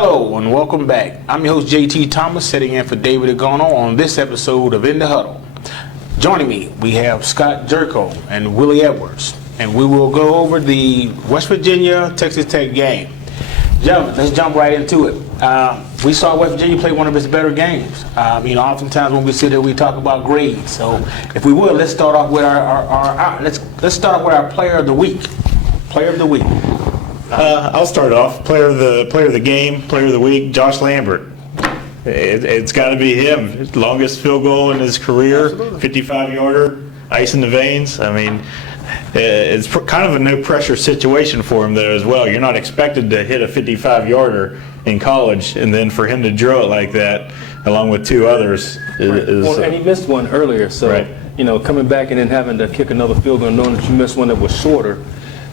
Hello and welcome back. I'm your host JT Thomas, sitting in for David Agono on this episode of In the Huddle. Joining me, we have Scott Jerko and Willie Edwards, and we will go over the West Virginia Texas Tech game. Gentlemen, let's jump right into it. We saw West Virginia play one of its better games. Oftentimes when we sit here, we talk about grades. So, if we would, let's start off with let's start off with our player of the week. Player of the week. I'll start off. Player of the game, player of the week, Josh Lambert. It's got to be him. Longest field goal in his career, 55-yarder, ice in the veins. I mean, it's kind of a no-pressure situation for him there as well. You're not expected to hit a 55-yarder in college, and then for him to drill it like that, along with two others, and he missed one earlier. So, right. Coming back and then having to kick another field goal, knowing that you missed one that was shorter,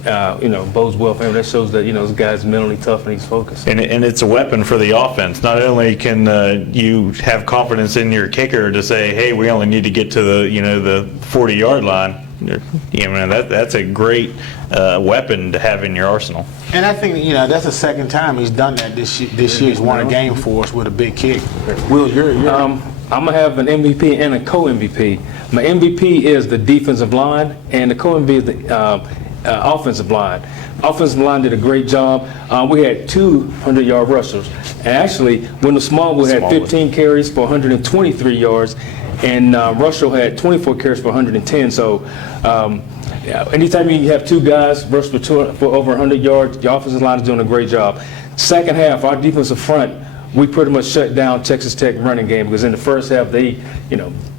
bodes well for him. That shows that, this guy's mentally tough and he's focused. And it's a weapon for the offense. Not only can you have confidence in your kicker to say, hey, we only need to get to the 40-yard line. That's a great weapon to have in your arsenal. And I think, that's the second time he's done that this year. He's won a game for us with a big kick. Will, you're I'm going to have an MVP and a co-MVP. My MVP is the defensive line, and the co-MVP is the offensive line. Offensive line did a great job. We had 200-yard rushers. And actually, Wendell Smallwood had 15 carries for 123 yards, and Russell had 24 carries for 110. So anytime you have two guys rush for over 100 yards, the offensive line is doing a great job. Second half, our defensive front, we pretty much shut down Texas Tech running game, because in the first half they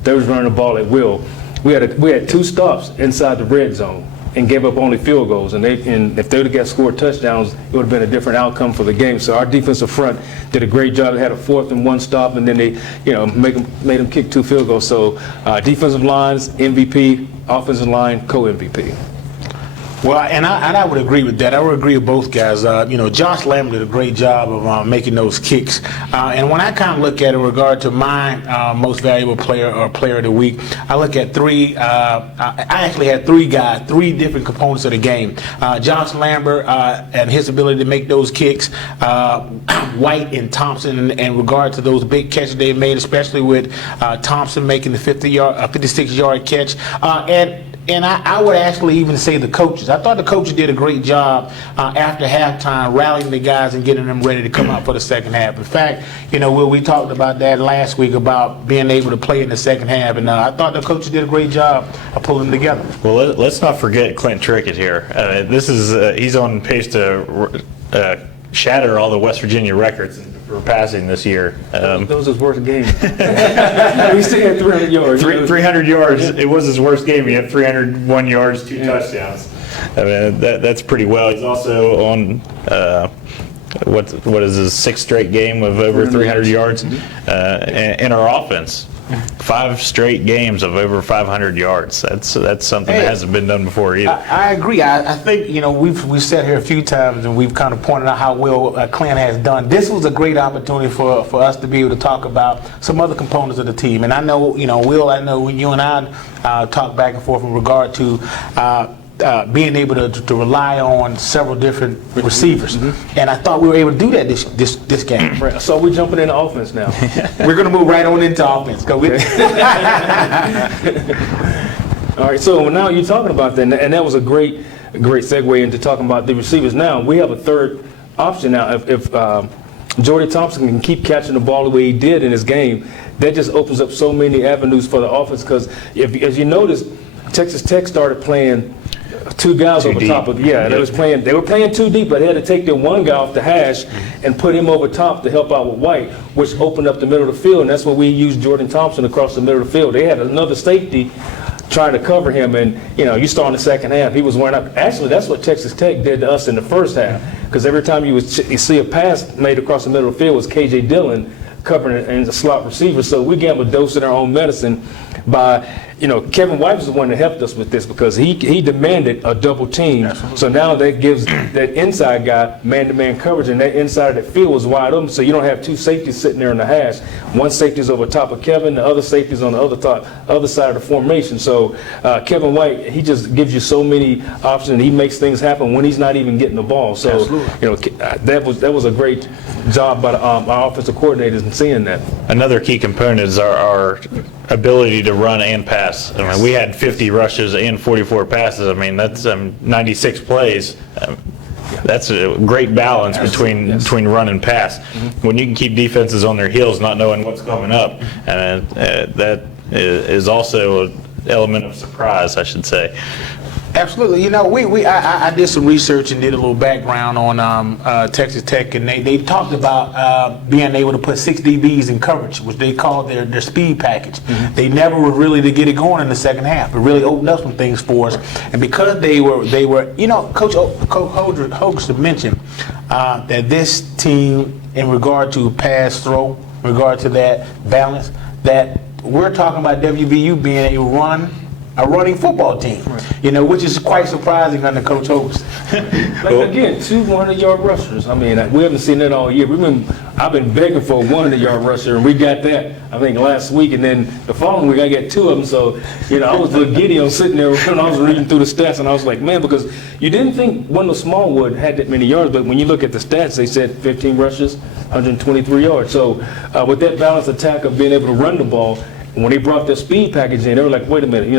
was running the ball at will. We had two stops inside the red zone and gave up only field goals, and if they would have got scored touchdowns, it would have been a different outcome for the game. So our defensive front did a great job. They had a 4th and 1 stop, and then they made them kick 2 field goals. So defensive lines MVP, offensive line co-MVP. Well, and I would agree with that. I would agree with both guys. Josh Lambert did a great job of making those kicks. And when I kind of look at it in regard to my most valuable player or player of the week, I look at three. I actually had three different components of the game. Josh Lambert and his ability to make those kicks. White and Thompson in regard to those big catches they made, especially with Thompson making the 56-yard catch. And I would actually even say the coaches. I thought the coaches did a great job after halftime, rallying the guys and getting them ready to come out for the second half. In fact, we talked about that last week about being able to play in the second half, and I thought the coaches did a great job of pulling them together. Well, let's not forget Clint Trickett here. He's on pace to shatter all the West Virginia records for passing this year. That was his worst game. We still had 300 yards. 300 yards. It was his worst game. He had 301 yards, 2 touchdowns. I mean, that's pretty well. He's also on what is his 6th straight game of over 300 yards in our offense. 5 straight games of over 500 yards. That's something that hasn't been done before either. I agree. I think we've sat here a few times and we've kind of pointed out how well Clint has done. This was a great opportunity for us to be able to talk about some other components of the team. And I know Will. I know you and I talk back and forth in regard to being able to rely on several different receivers, and I thought we were able to do that this game. Right. So we're jumping into offense now. We're going to move right on into offense. Go with All right. So now you're talking about that, and that was a great segue into talking about the receivers. Now we have a third option now. If Jordy Thompson can keep catching the ball the way he did in his game, that just opens up so many avenues for the offense. Because as you notice, Texas Tech started playing 2 guys over deep. top of they were playing too deep, but they had to take their one guy off the hash and put him over top to help out with White, which opened up the middle of the field, and that's what we used Jordan Thompson across the middle of the field. They had another safety trying to cover him, and you start in the second half, he was wearing up. Actually, that's what Texas Tech did to us in the first half, because every time you see a pass made across the middle of the field was KJ Dillon covering it and the slot receiver. So we gave him a dose of our own medicine by Kevin White was the one that helped us with this because he demanded a double team. So now that gives that inside guy man-to-man coverage, and that inside of that field was wide open. So you don't have two safeties sitting there in the hash. One safety is over top of Kevin, the other safety is on the other side of the formation. So Kevin White, he just gives you so many options, and he makes things happen when he's not even getting the ball. So that was a great job by our offensive coordinators in seeing that. Another key component is our ability to run and pass. I mean, we had 50 rushes and 44 passes. I mean, that's 96 plays. That's a great balance between run and pass. When you can keep defenses on their heels, not knowing what's coming up, that is also an element of surprise, I should say. Absolutely. I did some research and did a little background on Texas Tech, and they talked about being able to put 6 DBs in coverage, which they called their speed package. They never were really to get it going in the second half. It really opened up some things for us, and because they were, Coach Hogan mentioned that this team, in regard to pass throw, in regard to that balance, that we're talking about WVU being a running football team, which is quite surprising under Coach Hogan. Again, 2 100-yard rushers. I mean, we haven't seen that all year. I've been begging for a 100-yard rusher, and we got that, I think, last week, and then the following week I got 2 of them. So, I was a little giddy. I was sitting there when I was reading through the stats, and I was like, man, because you didn't think Wendell Smallwood had that many yards, but when you look at the stats, they said 15 rushes, 123 yards. So, with that balanced attack of being able to run the ball, when they brought their speed package in, they were like, wait a minute,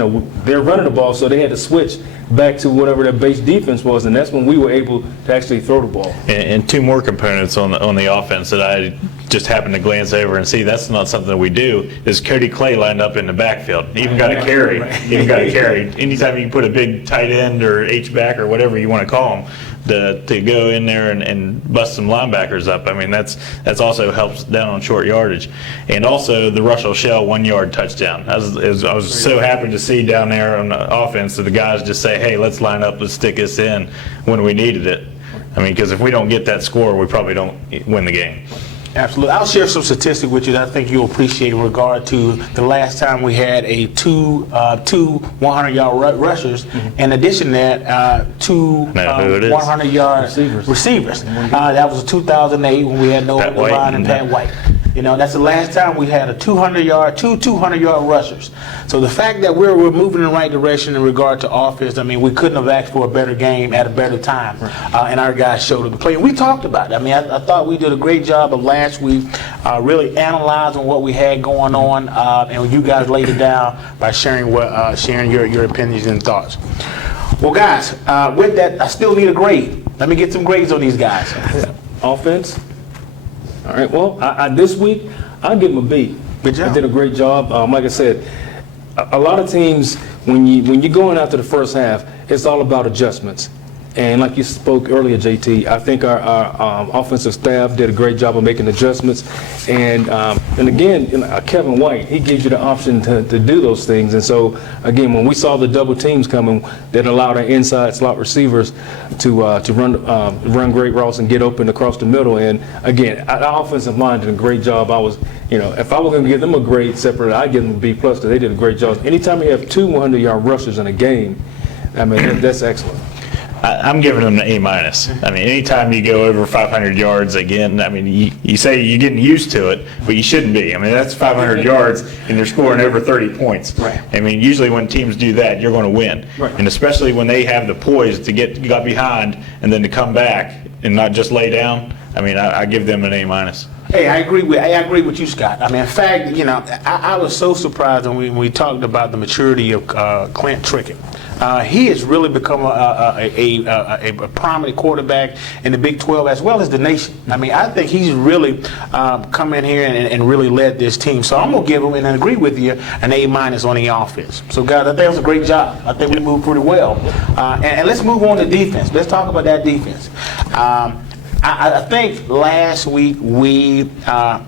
they're running the ball, so they had to switch back to whatever their base defense was, and that's when we were able to actually throw the ball. And 2 more components on the offense that I just happened to glance over and see that's not something that we do, is Cody Clay lined up in the backfield. He even got a carry. Anytime you can put a big tight end or H-back or whatever you want to call him, to go in there and bust some linebackers up. I mean, that's also helps down on short yardage. And also the Russell Shell 1-yard touchdown. I was so happy to see down there on the offense that the guys just say, hey, let's line up, let's stick this in when we needed it. I mean, because if we don't get that score, we probably don't win the game. Absolutely. I'll share some statistics with you that I think you'll appreciate in regard to the last time we had two 100-yard rushers. In addition to that, 2 100-yard receivers. That was 2008 when we had Noah Devine and Pat White. That's the last time we had two 200-yard rushers. So the fact that we're moving in the right direction in regard to offense, I mean, we couldn't have asked for a better game at a better time. And our guys showed up to play. And we talked about it. I mean, I thought we did a great job of last week really analyzing what we had going on. And you guys laid it down by sharing your opinions and thoughts. Well, guys, with that, I still need a grade. Let me get some grades on these guys. Offense. All right, well, this week, I'll give them a B. Good job. They did a great job. Like I said, a lot of teams, when you're going after the first half, it's all about adjustments. And like you spoke earlier, JT, I think our offensive staff did a great job of making adjustments. And again, Kevin White, he gives you the option to do those things. And so, again, when we saw the double teams coming, that allowed our inside slot receivers to run great routes and get open across the middle. And again, our offensive line did a great job. If I was going to give them a grade separate, I'd give them a B+ because they did a great job. Anytime you have 2 100-yard rushers in a game, I mean, that's excellent. I'm giving them an A-. I mean, anytime you go over 500 yards again, I mean, you say you're getting used to it, but you shouldn't be. I mean, that's 500 yards, and they're scoring over 30 points. Right. I mean, usually when teams do that, you're going to win. Right. And especially when they have the poise to get behind and then to come back and not just lay down. I mean, I give them an A-. Hey, I agree with you, Scott. I mean, in fact, I was so surprised when we talked about the maturity of Clint Trickett. He has really become a prominent quarterback in the Big 12 as well as the nation. I mean, I think he's really come in here and really led this team. So I'm going to give him, and I agree with you, an A- on the offense. So, guys, I think it was a great job. I think we moved pretty well. And let's move on to defense. Let's talk about that defense. I think last week we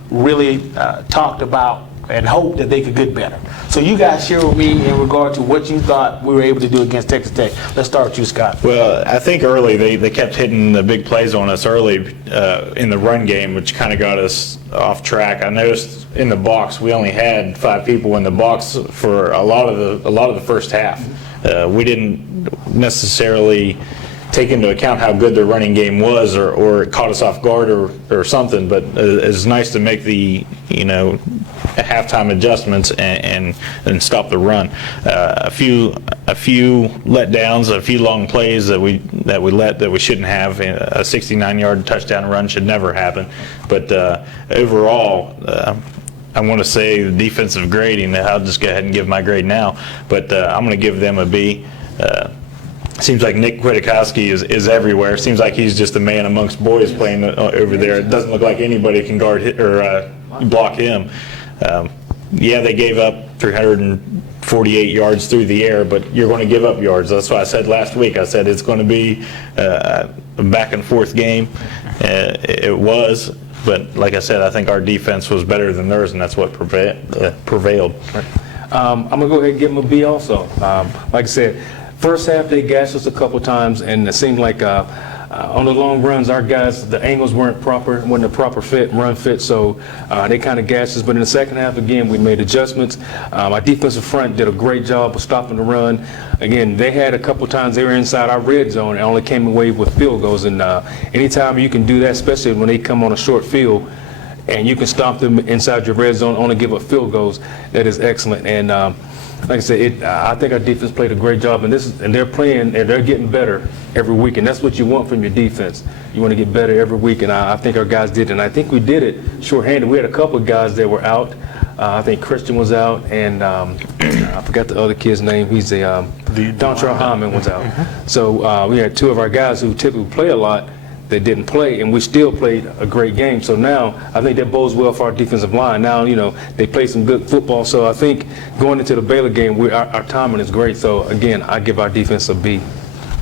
really talked about and hoped that they could get better. So you guys share with me in regard to what you thought we were able to do against Texas Tech. Let's start with you, Scott. Well, I think early they kept hitting the big plays on us early in the run game, which kind of got us off track. I noticed in the box. We only had 5 people in the box for a lot of the first half. We didn't necessarily take into account how good their running game was, or it caught us off guard or something. But it's nice to make the halftime adjustments and stop the run. A few letdowns, a few long plays that we shouldn't have. A 69-yard touchdown run should never happen. But overall, I want to say the defensive grading. I'll just go ahead and give my grade now. But I'm going to give them a B. Seems like Nick Kwiatkowski is everywhere. Seems like he's just a man amongst boys playing over there. It doesn't look like anybody can guard or block him. Yeah, they gave up 348 yards through the air, but you're going to give up yards. That's why I said last week. I said it's going to be a back and forth game. It was, but like I said, I think our defense was better than theirs, and that's what prevailed. I'm going to go ahead and give them a B also. Like I said, first half they gashed us a couple times, and it seemed like on the long runs, our guys, the angles weren't a proper run fit, so they kind of gashed us. But in the second half, again, we made adjustments. Our defensive front did a great job of stopping the run. Again, they had a couple times they were inside our red zone and only came away with field goals. And anytime you can do that, especially when they come on a short field, and you can stop them inside your red zone, only give up field goals, that is excellent. And like I said, I think our defense played a great job, and they're playing, and they're getting better every week, and that's what you want from your defense. You want to get better every week, and I think our guys did, and I think we did it shorthanded. We had a couple of guys that were out. I think Christian was out, and I forgot the other kid's name. He's Dontrell Hyman was out. So we had 2 of our guys who typically play a lot that didn't play, and we still played a great game. So now I think that bodes well for our defensive line. Now, they play some good football, so I think going into the Baylor game, our timing is great. So again, I give our defense a B.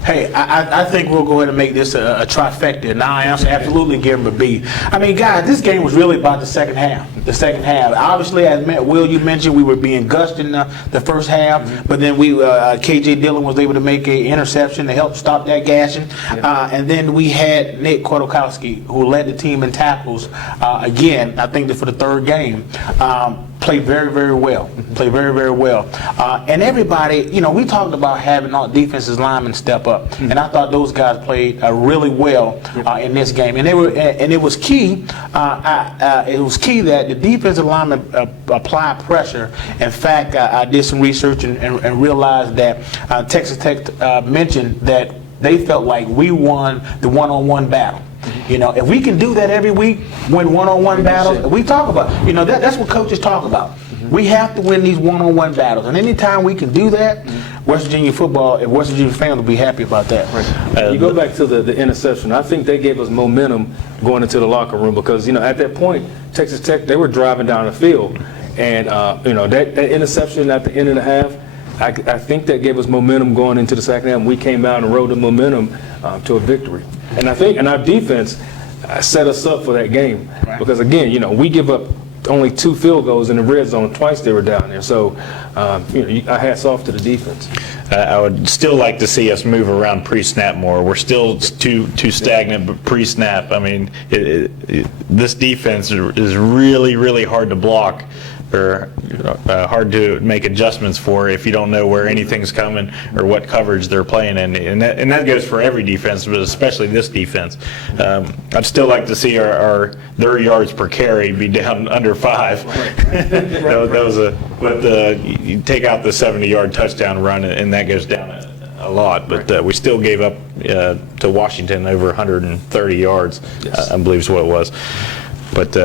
Hey, I think we'll go ahead and make this a trifecta. Now I absolutely give them a B. I mean, guys, this game was really about the second half. Obviously, as Will, you mentioned, we were being gushed in the first half, but then KJ Dillon was able to make an interception to help stop that gashing. And then we had Nick Kwiatkowski, who led the team in tackles. Again, I think that for the third game. Played very, very well. And everybody, we talked about having our defensive linemen step up, and I thought those guys played really well in this game. And it was key. It was key that the defensive linemen apply pressure. In fact, I did some research and realized that Texas Tech mentioned that they felt like we won the one-on-one battle. If we can do that every week, win one-on-one battles, we talk about, that's what coaches talk about. We have to win these one-on-one battles, and anytime we can do that, West Virginia West Virginia fans will be happy about that. You go back to the interception. I think they gave us momentum going into the locker room because, at that point, Texas Tech, they were driving down the field, and that interception at the end of the half, I think that gave us momentum going into the second half. We came out and rode the momentum to a victory. And I think, our defense set us up for that game because, again, we give up only 2 field goals in the red zone. Twice they were down there. So, I hats off to the defense. I would still like to see us move around pre-snap more. We're still too stagnant, but pre-snap, I mean, this defense is really, really hard to block. Or hard to make adjustments for if you don't know where anything's coming or what coverage they're playing in, and that goes for every defense, but especially this defense. I'd still like to see their yards per carry be down under 5. But you take out the 70-yard touchdown run, and that goes down a lot. But we still gave up to Washington over 130 yards, I believe is what it was. But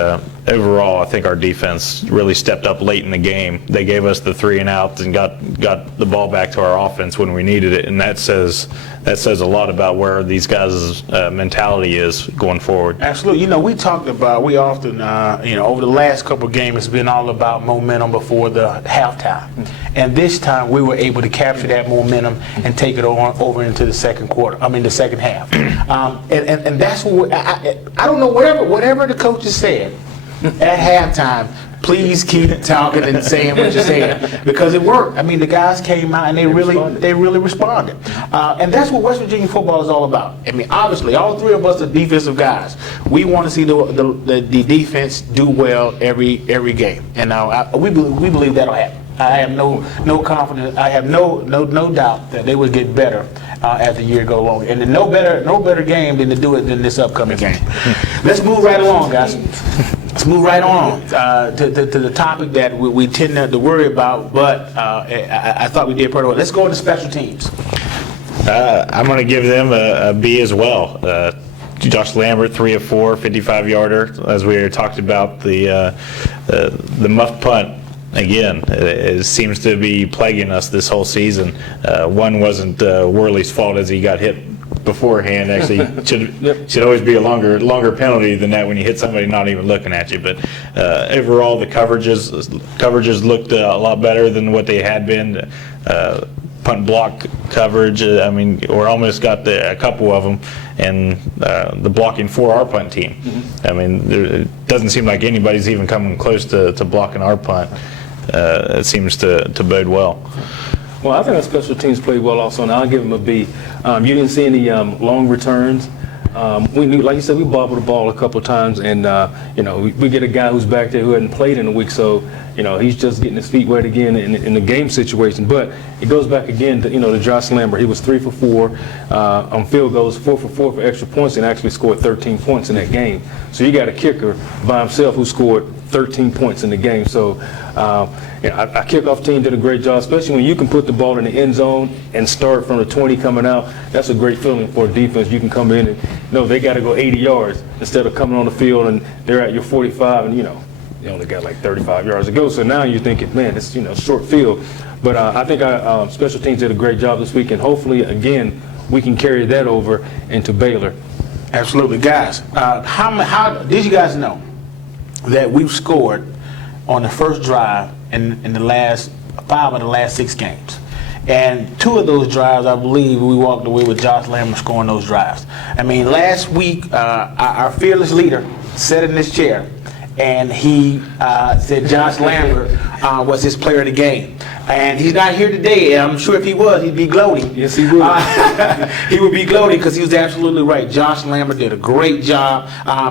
overall, I think our defense really stepped up late in the game. They gave us the 3 and outs and got the ball back to our offense when we needed it, and that says a lot about where these guys' mentality is going forward. Absolutely. We talked about, we often, over the last couple of games, it's been all about momentum before the halftime. And this time we were able to capture that momentum and take it over into the second half. And that's what I don't know, whatever the coaches said at halftime, please keep talking and saying what you're saying, because it worked. I mean, the guys came out and they really responded. And that's what West Virginia football is all about. I mean, obviously, all three of us are defensive guys. We want to see the defense do well every game, and we believe that'll happen. I have no confidence. I have no doubt that they will get better as the year goes along. And no better game than to do it than this upcoming game. Let's move right along, guys. Let's move right on to the topic that we tend to worry about, but I thought we did pretty well. Let's go into special teams. I'm going to give them a B as well. Josh Lambert, 3 of 4, 55-yarder. As we talked about, the muff punt. Again, it seems to be plaguing us this whole season. One wasn't Worley's fault as he got hit beforehand. Actually, should always be a longer penalty than that when you hit somebody not even looking at you. But overall, the coverages looked a lot better than what they had been. Punt block coverage. I mean, we almost got a couple of them, and the blocking for our punt team. I mean, it doesn't seem like anybody's even coming close to blocking our punt. It seems to bode well. Well, I think our special teams played well also, and I'll give them a B. You didn't see any long returns. We knew, like you said, we bobbled the ball a couple of times, and we get a guy who's back there who hadn't played in a week, so he's just getting his feet wet again in the game situation. But it goes back again to Josh Lambert. He was 3 for 4 on field goals, 4 for 4 for extra points, and actually scored 13 points in that game. So you got a kicker by himself who scored 13 points in the game. So our kickoff team did a great job, especially when you can put the ball in the end zone and start from the 20 coming out. That's a great feeling for a defense. You can come in and they got to go 80 yards instead of coming on the field and they're at your 45 and they only got like 35 yards to go. So now you're thinking, man, it's short field. But I think our special teams did a great job this week, and hopefully again we can carry that over into Baylor. Absolutely, guys. How did you guys know that we've scored on the first drive in the last 5 of the last 6 games? And 2 of those drives, I believe, we walked away with Josh Lambert scoring those drives. I mean, last week, our fearless leader sat in this chair, and he said Josh Lambert was his player of the game. And he's not here today. I'm sure if he was, he'd be gloating. Yes, he would. He would be gloating because he was absolutely right. Josh Lambert did a great job.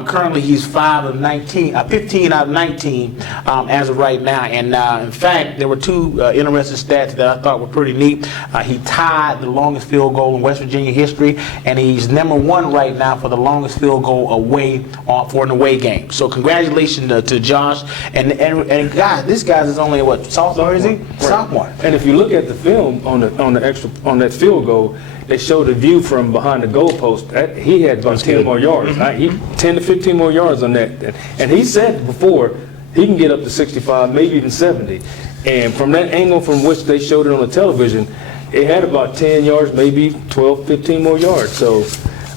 Currently, he's 5 of 19, 15 out of 19 as of right now. And in fact, there were 2 interesting stats that I thought were pretty neat. He tied the longest field goal in West Virginia history, and he's number 1 right now for the longest field goal away for an away game. So congratulations to Josh. And guys, this guy is only sophomore, is he? Right. And if you look at the film on that field goal, they showed a view from behind the goalpost. He had about 10 more yards. 10 to 15 more yards on that. And he said before he can get up to 65, maybe even 70. And from that angle from which they showed it on the television, it had about 10 yards, maybe 12, 15 more yards. So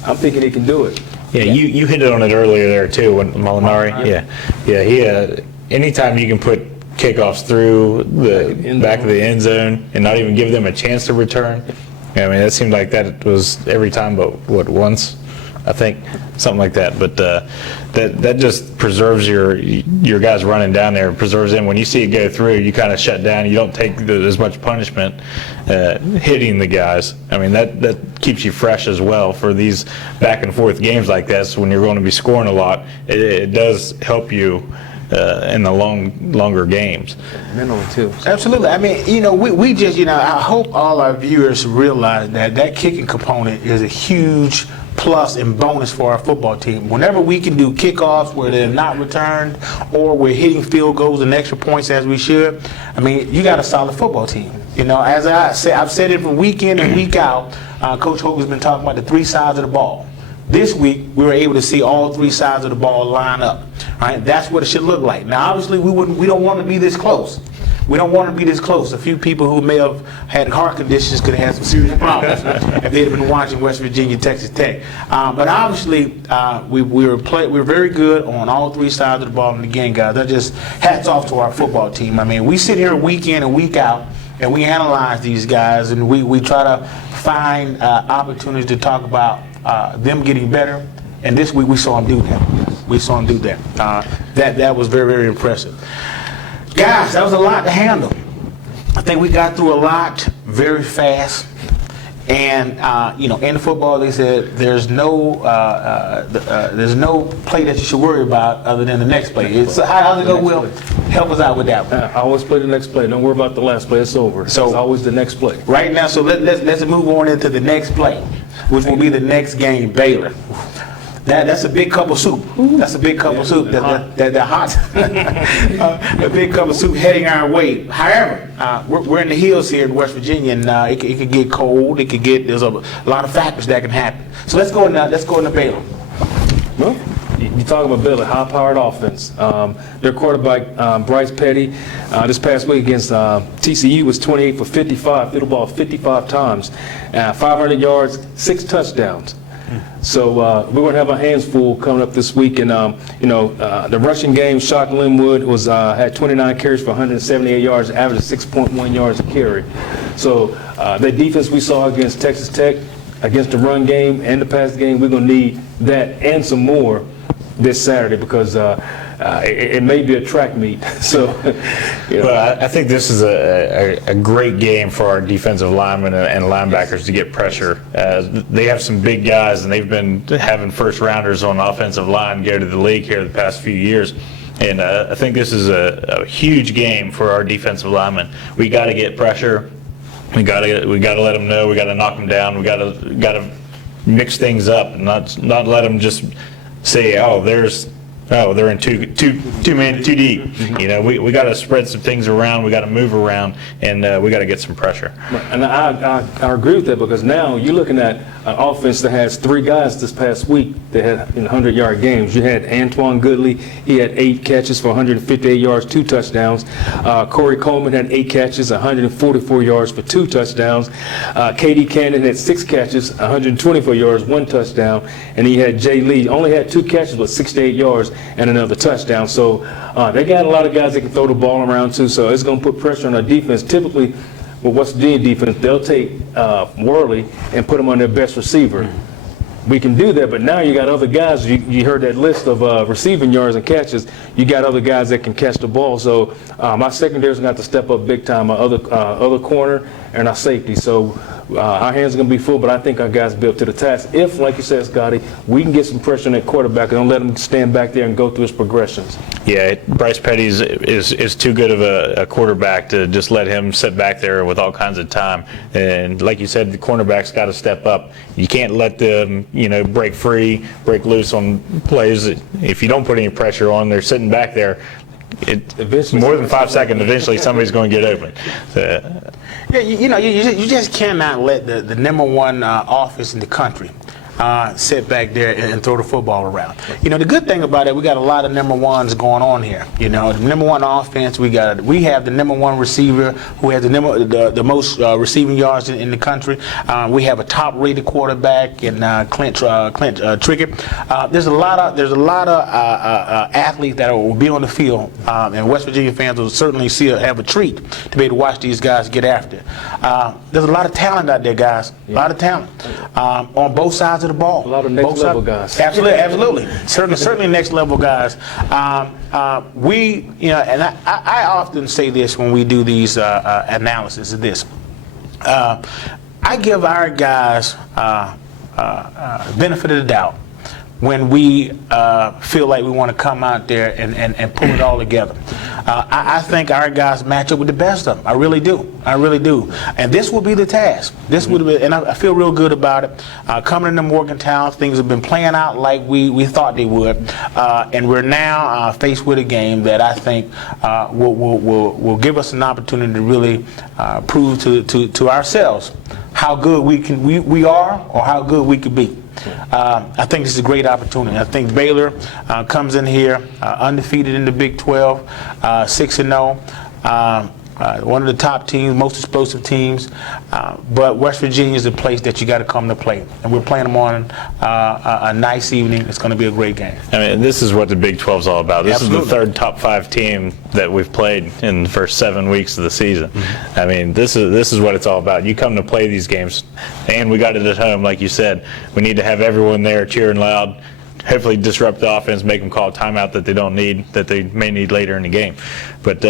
I'm thinking he can do it. Yeah, you hit it on it earlier there too, when Molinari. Yeah. He anytime you can put kickoffs through the back of the end zone and not even give them a chance to return. I mean, that seemed like that was every time, but once, I think, something like that. But that just preserves your guys running down there, preserves them. When you see it go through, you kind of shut down. You don't take as much punishment hitting the guys. I mean, that keeps you fresh as well for these back and forth games like this. When you're going to be scoring a lot, it does help you in the longer games. Mentally too. Absolutely. I mean, we just, I hope all our viewers realize that kicking component is a huge plus and bonus for our football team. Whenever we can do kickoffs where they're not returned, or we're hitting field goals and extra points as we should, I mean, you got a solid football team. As I've said it from week in and week out, Coach Hogan's been talking about the 3 sides of the ball. This week, we were able to see all 3 sides of the ball line up. All right, that's what it should look like. Now, obviously, we don't want to be this close. We don't want to be this close. A few people who may have had heart conditions could have had some serious problems if they'd have been watching West Virginia, Texas Tech. But obviously, we were very good on all 3 sides of the ball in the game, guys. That just hats off to our football team. I mean, we sit here week in and week out, and we analyze these guys, and we try to find opportunities to talk about them getting better. And this week we saw him do that. We saw him do that. That was very, very impressive. Guys, that was a lot to handle. I think we got through a lot very fast. And in football, they said there's no play that you should worry about other than the next play. So how's it go, Will? Help us out with that one. I always play the next play. Don't worry about the last play. It's over. So it's always the next play. Right now, so let's move on into the next play, which will be the next game, Baylor. That's a big cup of soup. That's a big cup of soup. That hot. A big cup of soup heading our way. However, we're in the hills here in West Virginia, and it could get cold. There's a lot of factors that can happen. So let's go into Baylor. Well, you talk about Baylor, high-powered offense. Their quarterback, Bryce Petty, this past week against TCU was 28 for 55, threw the ball 55 times, 500 yards, 6 touchdowns. So we're going to have our hands full coming up this week, and the rushing game. Shock Linwood had 29 carries for 178 yards, average 6.1 yards a carry. So the defense we saw against Texas Tech, against the run game and the pass game, we're going to need that and some more this Saturday because it may be a track meet. So, Well, I think this is a great game for our defensive linemen and linebackers to get pressure. They have some big guys, and they've been having first rounders on the offensive line go to the league here the past few years. And I think this is a huge game for our defensive linemen. We got to get pressure. We got to let them know. We got to knock them down. We got to mix things up and not let them just say, they're in two men, too deep. We got to spread some things around. We got to move around, and we got to get some pressure. And I agree with that because now you're looking at an offense that has 3 guys this past week that had 100-yard games. You had Antoine Goodley. He had 8 catches for 158 yards, 2 touchdowns. Corey Coleman had 8 catches, 144 yards for 2 touchdowns. K.D. Cannon had 6 catches, 124 yards, 1 touchdown. And he had Jay Lee, only had 2 catches but 68 yards and another touchdown. So they got a lot of guys that can throw the ball around too. So it's going to put pressure on our defense. Typically, with West Virginia defense, they'll take Worley and put him on their best receiver. We can do that, but now you got other guys. You heard that list of receiving yards and catches. You got other guys that can catch the ball. So my secondary's going to have to step up big time. Our other corner and our safety. So our hands are going to be full, but I think our guys built to the task. If, like you said, Scotty, we can get some pressure on that quarterback and don't let him stand back there and go through his progressions. Yeah, Bryce Petty is too good of a quarterback to just let him sit back there with all kinds of time. And like you said, the cornerback's got to step up. You can't let them, break free, break loose on plays. If you don't put any pressure on, they're sitting back there. More than 5 seconds, eventually somebody's going to get open. Yeah, you just cannot let the number one offense in the country sit back there and throw the football around. The good thing about it, we got a lot of number ones going on here. The number one offense, we have the number one receiver who has the most receiving yards in the country. We have a top-rated quarterback in Clint Trickett. There's a lot of athletes that will be on the field, and West Virginia fans will certainly have a treat to be able to watch these guys get after. There's a lot of talent out there, guys. A lot of talent on both sides of the ball. A lot of next-level guys. Absolutely. Certainly next-level guys. And I often say this when we do these analysis of this. I give our guys benefit of the doubt when we feel like we want to come out there and pull it all together. I think our guys match up with the best of them. I really do. And this will be the task. And I feel real good about it. Coming into Morgantown, things have been playing out like we thought they would. And we're now faced with a game that I think will give us an opportunity to really prove to ourselves how good we are or how good we could be. I think this is a great opportunity. I think Baylor comes in here undefeated in the Big 12, 6-0. One of the top teams, most explosive teams, but West Virginia is a place that you got to come to play, and we're playing them on a nice evening. It's going to be a great game. I mean, this is what the Big 12 is all about. This Absolutely. is the third top 5 team that we've played in the first 7 weeks of the season. Mm-hmm. I mean, this is what it's all about. You come to play these games, and we got it at home, like you said. We need to have everyone there cheering loud. Hopefully disrupt the offense, make them call a timeout that they don't need, that they may need later in the game. But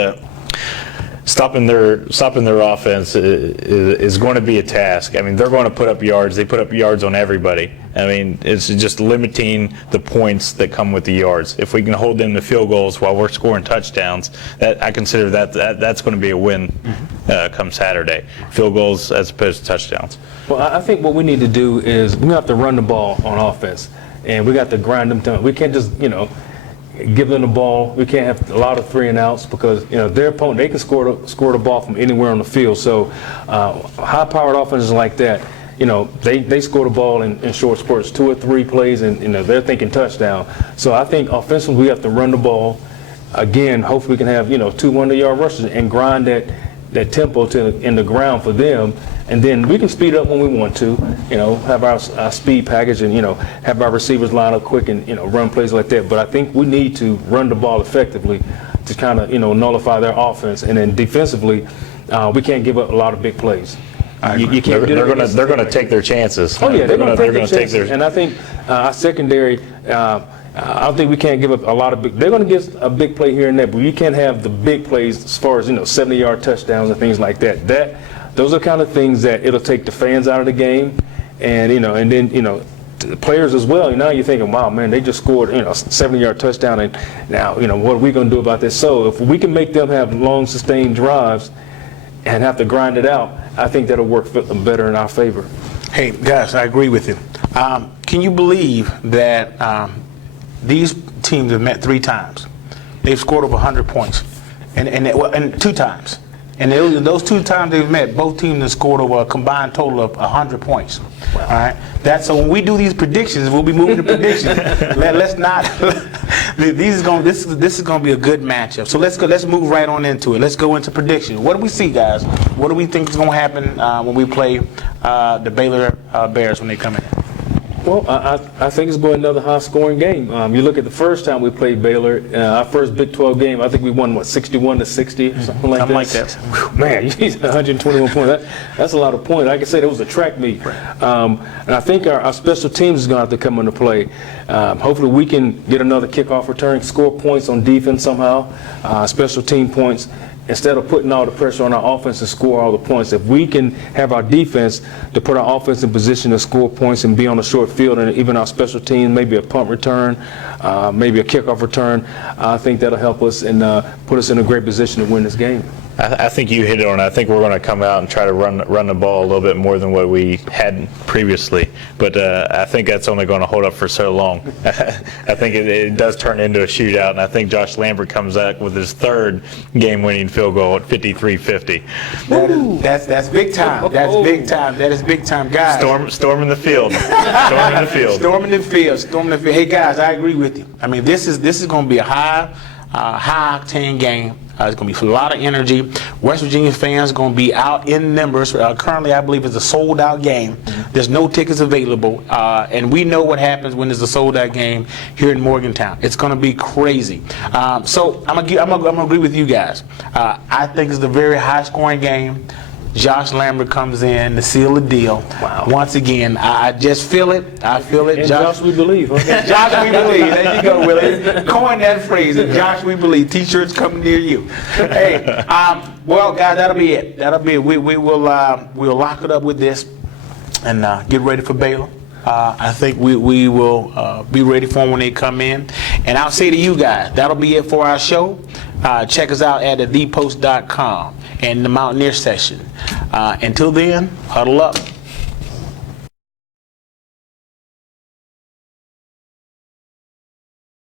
stopping their offense is going to be a task. I mean, they're going to put up yards. They put up yards on everybody. I mean, it's just limiting the points that come with the yards. If we can hold them to field goals while we're scoring touchdowns, I consider that's going to be a win come Saturday. Field goals as opposed to touchdowns. Well, I think what we need to do is we have to run the ball on offense, and we got to grind them down. We can't just, give them the ball. We can't have a lot of 3 and outs because their opponent, they can score the ball from anywhere on the field. So high-powered offenses like that, they score the ball in short spurts, 2 or 3 plays, and they're thinking touchdown. So I think offensively we have to run the ball. Again, hopefully we can have 2 100-yard rushes and grind that tempo in the ground for them. And then we can speed up when we want to, have our speed package and, have our receivers line up quick and, run plays like that. But I think we need to run the ball effectively to kind of, nullify their offense. And then defensively, we can't give up a lot to big plays. You can't do that. They're going to take their chances. Oh, yeah, they're going to take their chances. And I think our secondary, I don't think we can't give up a lot of big. They're going to get a big play here and there, but you can't have the big plays as far as 70-yard touchdowns and things like that. Those are kind of things that it'll take the fans out of the game, and and then the players as well. Now you're thinking, wow, man, they just scored 70-yard touchdown, and now what are we going to do about this? So if we can make them have long, sustained drives and have to grind it out, I think that'll work better in our favor. Hey, guys, I agree with you. Can you believe that these teams have met 3 times? They've scored over 100 points, and 2 times. And those 2 times they've met, both teams have scored over a combined total of 100 points. Wow. All right. So when we do these predictions, we'll be moving to predictions. Let's not. This is going to be a good matchup. So let's move right on into it. Let's go into predictions. What do we see, guys? What do we think is going to happen when we play the Baylor Bears when they come in? Well, I think it's going to be another high-scoring game. You look at the first time we played Baylor, our first Big 12 game, I think we won, 61-60, something like that. Whew, man, 121 points. That's a lot of points. I can say that was a track meet. And I think our special teams is going to have to come into play. Hopefully we can get another kickoff return, score points on defense somehow, special team points, instead of putting all the pressure on our offense and score all the points. If we can have our defense to put our offense in position to score points and be on the short field, and even our special teams, maybe a punt return, maybe a kickoff return, I think that'll help us and put us in a great position to win this game. I think you hit it on. I think we're going to come out and try to run the ball a little bit more than what we had previously. But I think that's only going to hold up for so long. I think it does turn into a shootout, and I think Josh Lambert comes out with his 3rd game-winning field goal at 53-50. That's big time. That's big time. That is big time, guys. Storming the field. Storming the field. Storming the field. Storming the field. Hey, guys, I agree with you. I mean, this is going to be a high-octane game. It's going to be a lot of energy. West Virginia fans are going to be out in numbers. Currently, I believe it's a sold-out game. There's no tickets available, and we know what happens when there's a sold-out game here in Morgantown. It's going to be crazy. So I'm gonna agree with you guys. I think it's a very high-scoring game. Josh Lambert comes in to seal the deal. Wow. Once again, I just feel it. I feel it. And Josh we believe. Huh? Josh we believe. There you go, Willie. Coin that phrase. Josh we believe. T-shirts coming near you. Hey, well, guys, that'll be it. That'll be it. We'll lock it up with this and get ready for Baylor. I think we will be ready for them when they come in. And I'll say to you guys, that'll be it for our show. Check us out at thepost.com and the Mountaineer session. Until then, huddle up.